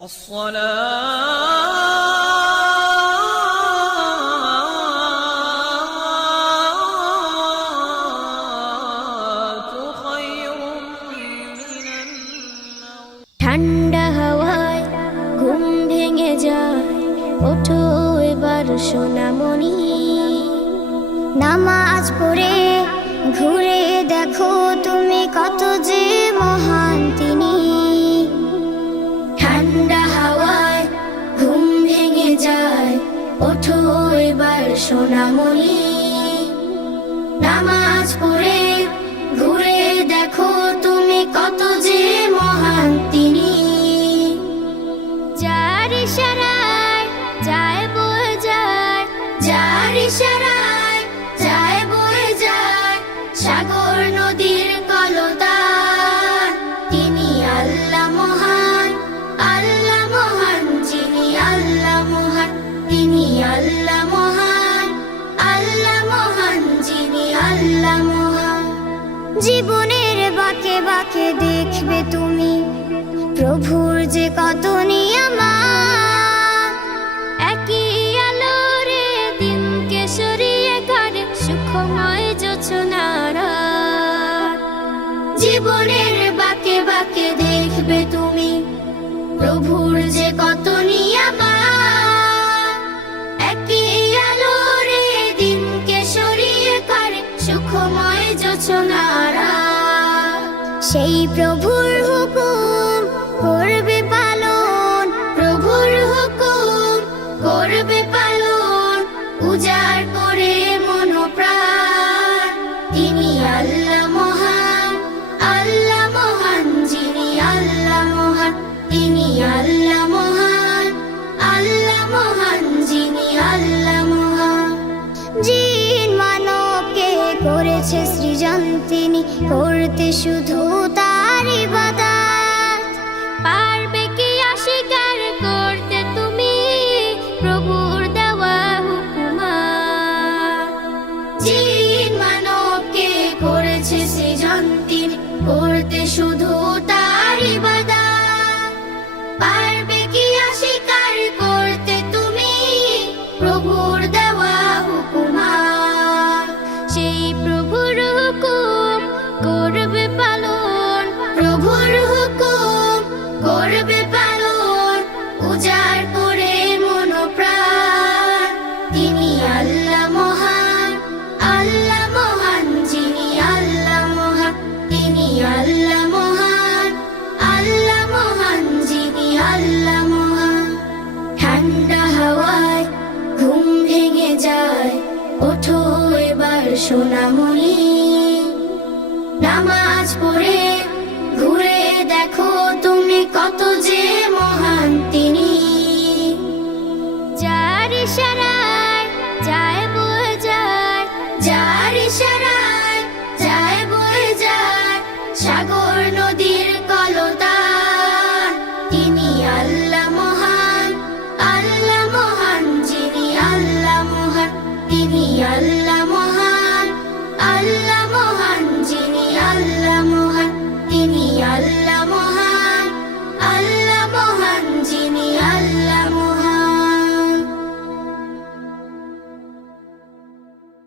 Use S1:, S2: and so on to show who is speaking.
S1: ঠান্ডা হাওয়ায় ঘুম ভেঙে যায়। ওঠো এবার সোনামণি। নামাজ পড়ে ঘুরে দেখো সোনামণি, নামাজ পড়ে ঘুরে দেখো তুমি কত যে মহান তিনি। যার ইশারায় যায় বয়ে যায়, যার ইশারায় যায় বয়ে যায়, সাগর নদীর কলতান তিনি আল্লাহ। জীবনের বাকে বাকে দেখবে তুমি। প্রভুর যে কত নিয়ামত সেই প্রভুর হুকুম করবে পালন প্রভুর হুকুম করবে পালন উজাড় তিনি করতে শুধু তার ইবাদত পারবে কি অস্বীকার করতে তুমি? প্রভুর দেওয়া হুকুমা। জিন মানবকে করেছে সে তিনি করতে শুধু সোনামণি, নামাজ পড়ে ঘুরে দেখো তুমি কত যে মহান তিনি। যায় বয়ে যায়, যার যায় বয়ে সাগর নদীর কলতা তিনি আল্লাহ।